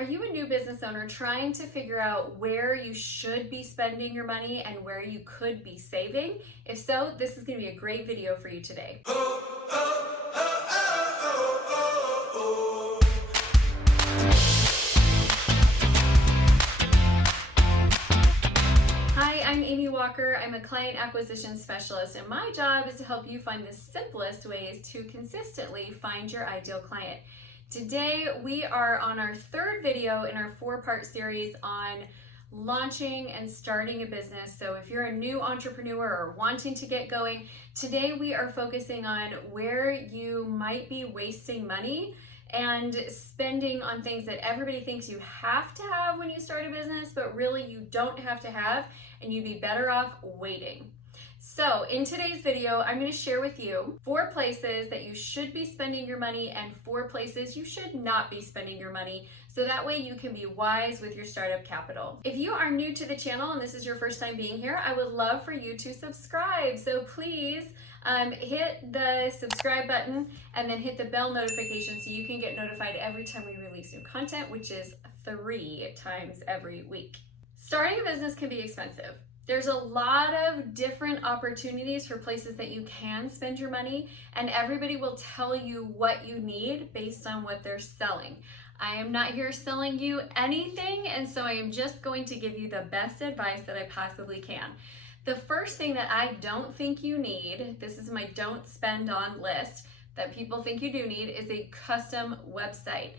Are you a new business owner trying to figure out where you should be spending your money and where you could be saving? If so, this is going to be a great video for you today. Hi, I'm Amy Walker. I'm a client acquisition specialist, and my job is to help you find the simplest ways to consistently find your ideal client. Today, we are on our third video in our four-part series on launching and starting a business. So if you're a new entrepreneur or wanting to get going, today we are focusing on where you might be wasting money and spending on things that everybody thinks you have to have when you start a business, but really you don't have to have, and you'd be better off waiting. So in today's video, I'm going to share with you 4 places that you should be spending your money and 4 places you should not be spending your money, so that way you can be wise with your startup capital. If you are new to the channel and this is your first time being here, I would love for you to subscribe. So please hit the subscribe button and then hit the bell notification so you can get notified every time we release new content, which is 3 times every week. Starting a business can be expensive. There's a lot of different opportunities for places that you can spend your money, and everybody will tell you what you need based on what they're selling. I am not here selling you anything, and so I am just going to give you the best advice that I possibly can. The first thing that I don't think you need, this is my don't spend on list, that people think you do need, is a custom website.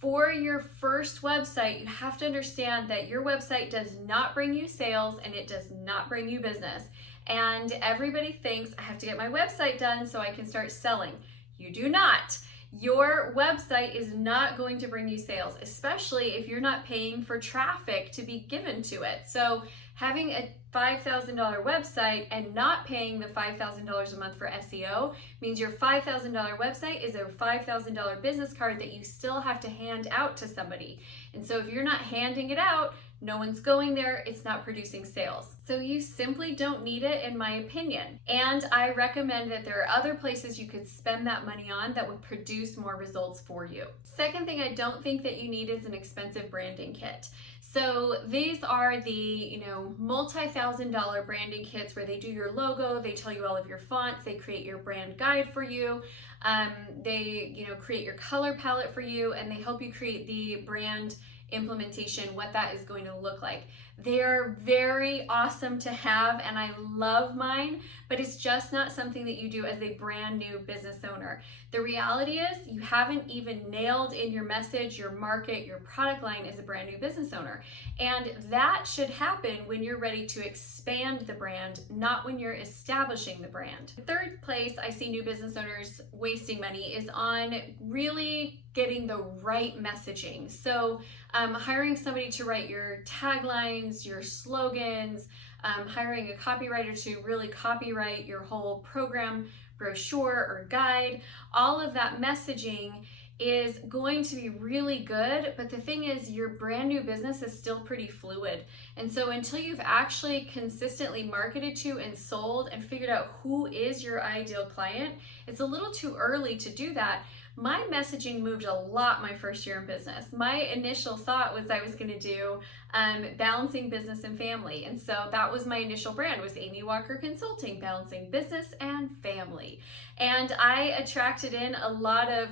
For your first website, you have to understand that your website does not bring you sales and it does not bring you business. And everybody thinks, I have to get my website done so I can start selling. You do not. Your website is not going to bring you sales, especially if you're not paying for traffic to be given to it. So having a $5,000 website and not paying the $5,000 a month for SEO means your $5,000 website is a $5,000 business card that you still have to hand out to somebody. And so if you're not handing it out, no one's going there, it's not producing sales. So you simply don't need it, in my opinion. And I recommend that there are other places you could spend that money on that would produce more results for you. Second thing I don't think that you need is an expensive branding kit. So these are the, multi-$1,000 branding kits where they do your logo, they tell you all of your fonts, they create your brand guide for you, they, create your color palette for you, and they help you create the brand implementation, what that is going to look like. They're very awesome to have, and I love mine, but it's just not something that you do as a brand new business owner. The reality is you haven't even nailed in your message, your market, your product line as a brand new business owner. And that should happen when you're ready to expand the brand, not when you're establishing the brand. The third place I see new business owners wasting money is on really getting the right messaging. So hiring somebody to write your taglines, your slogans, hiring a copywriter to really copyright your whole program, brochure, or guide. All of that messaging is going to be really good, but the thing is your brand new business is still pretty fluid. And so until you've actually consistently marketed to and sold and figured out who is your ideal client, it's a little too early to do that. My messaging moved a lot my first year in business. My initial thought was I was going to do balancing business and family. And so that was my initial brand, was Amy Walker Consulting, balancing business and family. And I attracted in a lot of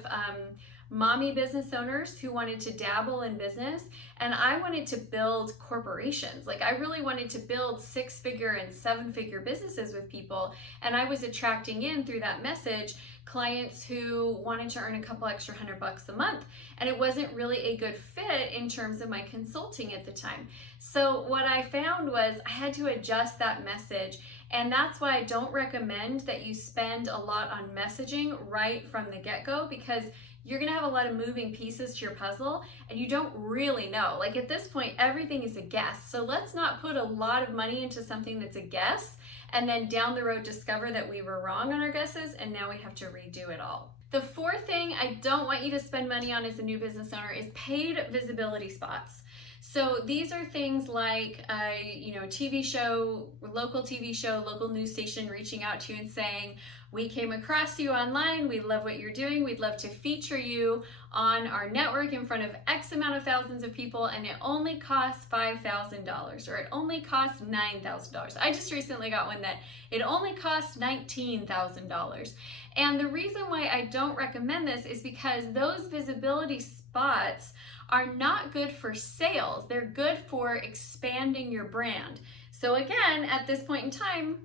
mommy business owners who wanted to dabble in business, and I wanted to build corporations. Like, I really wanted to build 6-figure and 7-figure businesses with people, and I was attracting in through that message clients who wanted to earn a couple extra $100 a month, and it wasn't really a good fit in terms of my consulting at the time. So what I found was I had to adjust that message, and that's why I don't recommend that you spend a lot on messaging right from the get-go, because you're gonna have a lot of moving pieces to your puzzle and you don't really know. Like, at this point, everything is a guess. So let's not put a lot of money into something that's a guess and then down the road discover that we were wrong on our guesses and now we have to redo it all. The fourth thing I don't want you to spend money on as a new business owner is paid visibility spots. So these are things like a TV show, local TV show, local news station reaching out to you and saying, We came across you online. We love what you're doing. We'd love to feature you on our network in front of X amount of thousands of people, and it only costs $5,000 or it only costs $9,000. I just recently got one that it only costs $19,000. And the reason why I don't recommend this is because those visibility spots are not good for sales. They're good for expanding your brand. So again, at this point in time,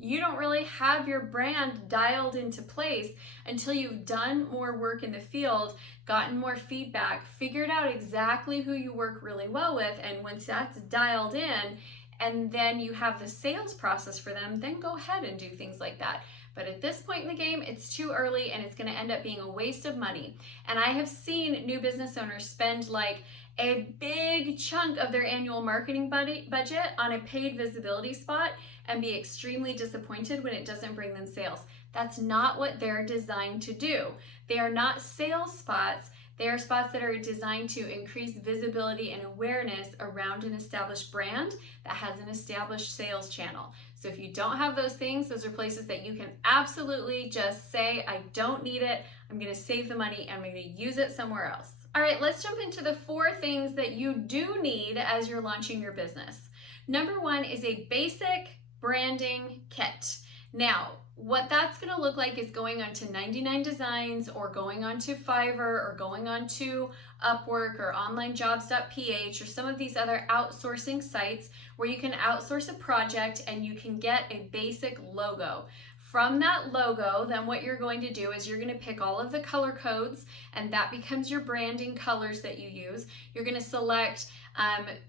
you don't really have your brand dialed into place until you've done more work in the field, gotten more feedback, figured out exactly who you work really well with, and once that's dialed in, and then you have the sales process for them, then go ahead and do things like that. But at this point in the game, it's too early and it's going to end up being a waste of money. And I have seen new business owners spend like a big chunk of their annual marketing budget on a paid visibility spot and be extremely disappointed when it doesn't bring them sales. That's not what they're designed to do. They are not sales spots. They are spots that are designed to increase visibility and awareness around an established brand that has an established sales channel. So if you don't have those things, those are places that you can absolutely just say, I don't need it. I'm going to save the money and I'm going to use it somewhere else. All right, let's jump into the 4 things that you do need as you're launching your business. Number 1 is a basic branding kit. Now, what that's going to look like is going onto 99 Designs or going onto Fiverr or going onto Upwork or onlinejobs.ph or some of these other outsourcing sites where you can outsource a project and you can get a basic logo. From that logo, then what you're going to do is you're going to pick all of the color codes, and that becomes your branding colors that you use. You're going to select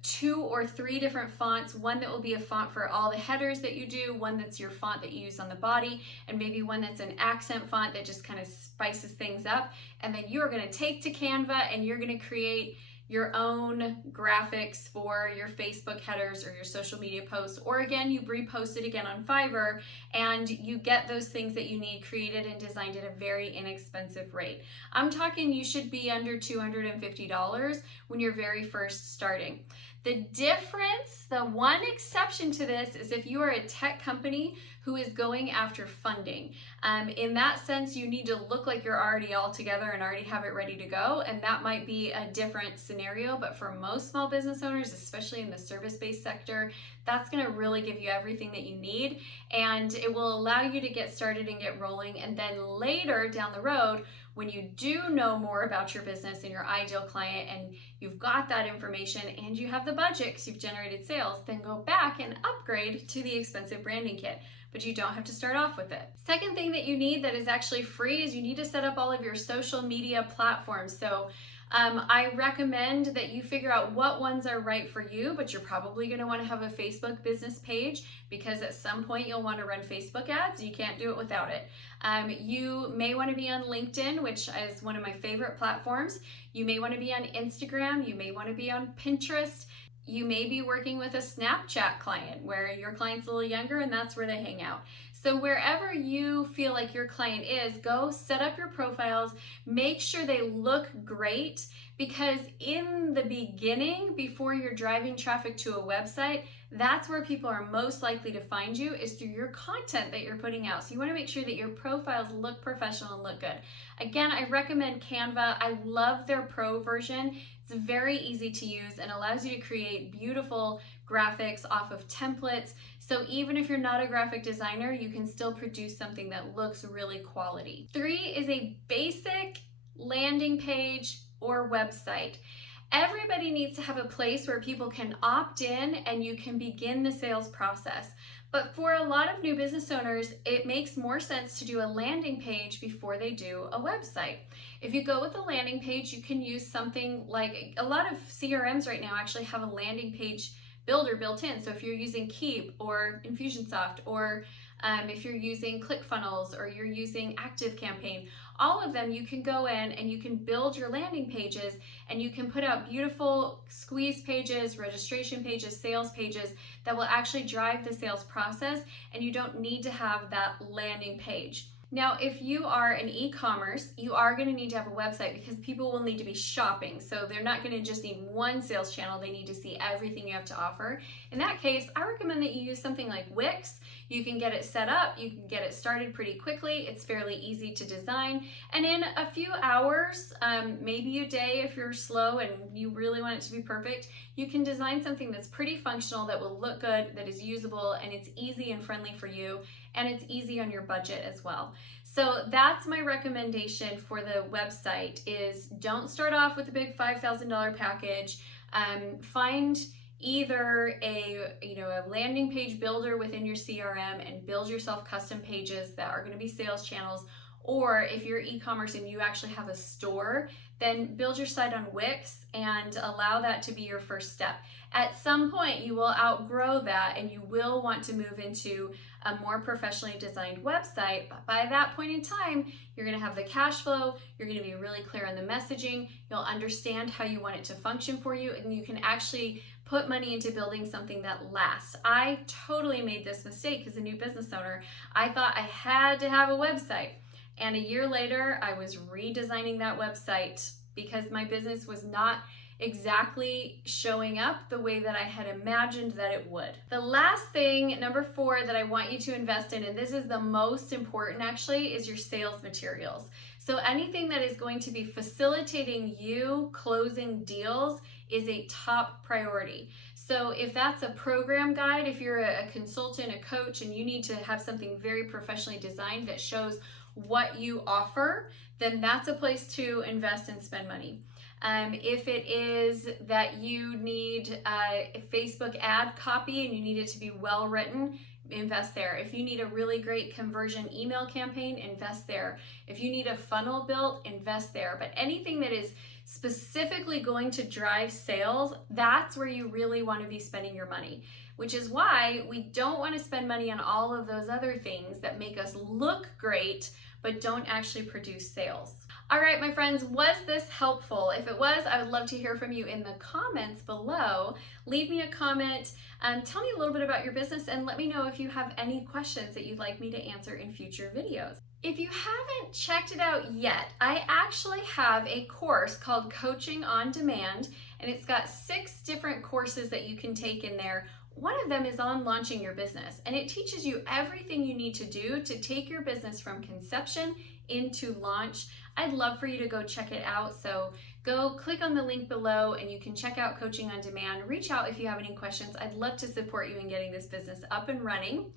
2 or 3 different fonts, one that will be a font for all the headers that you do, one that's your font that you use on the body, and maybe one that's an accent font that just kind of spices things up. And then you're going to take to Canva and you're going to create your own graphics for your Facebook headers or your social media posts, or again, you repost it again on Fiverr and you get those things that you need created and designed at a very inexpensive rate. I'm talking you should be under $250 when you're very first starting. The difference, the one exception to this is if you are a tech company who is going after funding. In that sense, you need to look like you're already all together and already have it ready to go, and that might be a different scenario, but for most small business owners, especially in the service-based sector, that's gonna really give you everything that you need, and it will allow you to get started and get rolling, and then later down the road, when you do know more about your business and your ideal client and you've got that information and you have the budget because you've generated sales, then go back and upgrade to the expensive branding kit. But you don't have to start off with it. Second thing that you need that is actually free is you need to set up all of your social media platforms. So I recommend that you figure out what ones are right for you, but you're probably going to want to have a Facebook business page because at some point you'll want to run Facebook ads. You can't do it without it. You may want to be on LinkedIn, which is one of my favorite platforms. You may want to be on Instagram. You may want to be on Pinterest. You may be working with a Snapchat client where your client's a little younger and that's where they hang out. So wherever you feel like your client is, go set up your profiles, make sure they look great, because in the beginning, before you're driving traffic to a website, that's where people are most likely to find you, is through your content that you're putting out. So you want to make sure that your profiles look professional and look good. Again, I recommend Canva. I love their pro version. It's very easy to use and allows you to create beautiful graphics off of templates. So even if you're not a graphic designer, you can still produce something that looks really quality. 3 is a basic landing page or website. Everybody needs to have a place where people can opt in and you can begin the sales process. But for a lot of new business owners, it makes more sense to do a landing page before they do a website. If you go with a landing page, you can use something like, a lot of CRMs right now actually have a landing page builder built in. So if you're using Keep or Infusionsoft, or if you're using ClickFunnels or you're using ActiveCampaign, all of them, you can go in and you can build your landing pages and you can put out beautiful squeeze pages, registration pages, sales pages that will actually drive the sales process, and you don't need to have that landing page. Now, if you are an e-commerce, you are going to need to have a website because people will need to be shopping. So they're not going to just need one sales channel. They need to see everything you have to offer. In that case, I recommend that you use something like Wix. You can get it set up. You can get it started pretty quickly. It's fairly easy to design. And in a few hours, maybe a day if you're slow and you really want it to be perfect, you can design something that's pretty functional, that will look good, that is usable, and it's easy and friendly for you, and it's easy on your budget as well. So that's my recommendation for the website is don't start off with a big $5,000 package. Find either a landing page builder within your CRM and build yourself custom pages that are going to be sales channels. Or if you're e-commerce and you actually have a store, then build your site on Wix and allow that to be your first step. At some point, you will outgrow that and you will want to move into a more professionally designed website. But by that point in time, you're going to have the cash flow, you're going to be really clear on the messaging, you'll understand how you want it to function for you, and you can actually put money into building something that lasts. I totally made this mistake as a new business owner. I thought I had to have a website. And a year later, I was redesigning that website because my business was not exactly showing up the way that I had imagined that it would. The last thing, number 4, that I want you to invest in, and this is the most important actually, is your sales materials. So anything that is going to be facilitating you closing deals is a top priority. So if that's a program guide, if you're a consultant, a coach, and you need to have something very professionally designed that shows what you offer, then that's a place to invest and spend money. If it is that you need a Facebook ad copy and you need it to be well written, invest there. If you need a really great conversion email campaign, invest there. If you need a funnel built, invest there. But anything that is specifically going to drive sales, that's where you really want to be spending your money, which is why we don't want to spend money on all of those other things that make us look great but don't actually produce sales. All right, my friends, was this helpful? If it was, I would love to hear from you in the comments below. Leave me a comment, tell me a little bit about your business, and let me know if you have any questions that you'd like me to answer in future videos. If you haven't checked it out yet, I actually have a course called Coaching on Demand, and it's got 6 different courses that you can take in there. One of them is on launching your business, and it teaches you everything you need to do to take your business from conception into launch. I'd love for you to go check it out. So go click on the link below and you can check out Coaching on Demand. Reach out if you have any questions. I'd love to support you in getting this business up and running.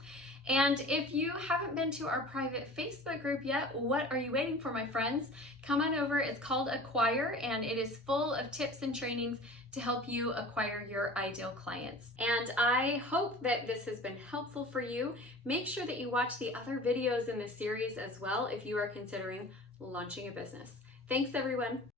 And if you haven't been to our private Facebook group yet, what are you waiting for, my friends? Come on over. It's called Acquire, and it is full of tips and trainings to help you acquire your ideal clients. And I hope that this has been helpful for you. Make sure that you watch the other videos in this series as well if you are considering launching a business. Thanks, everyone.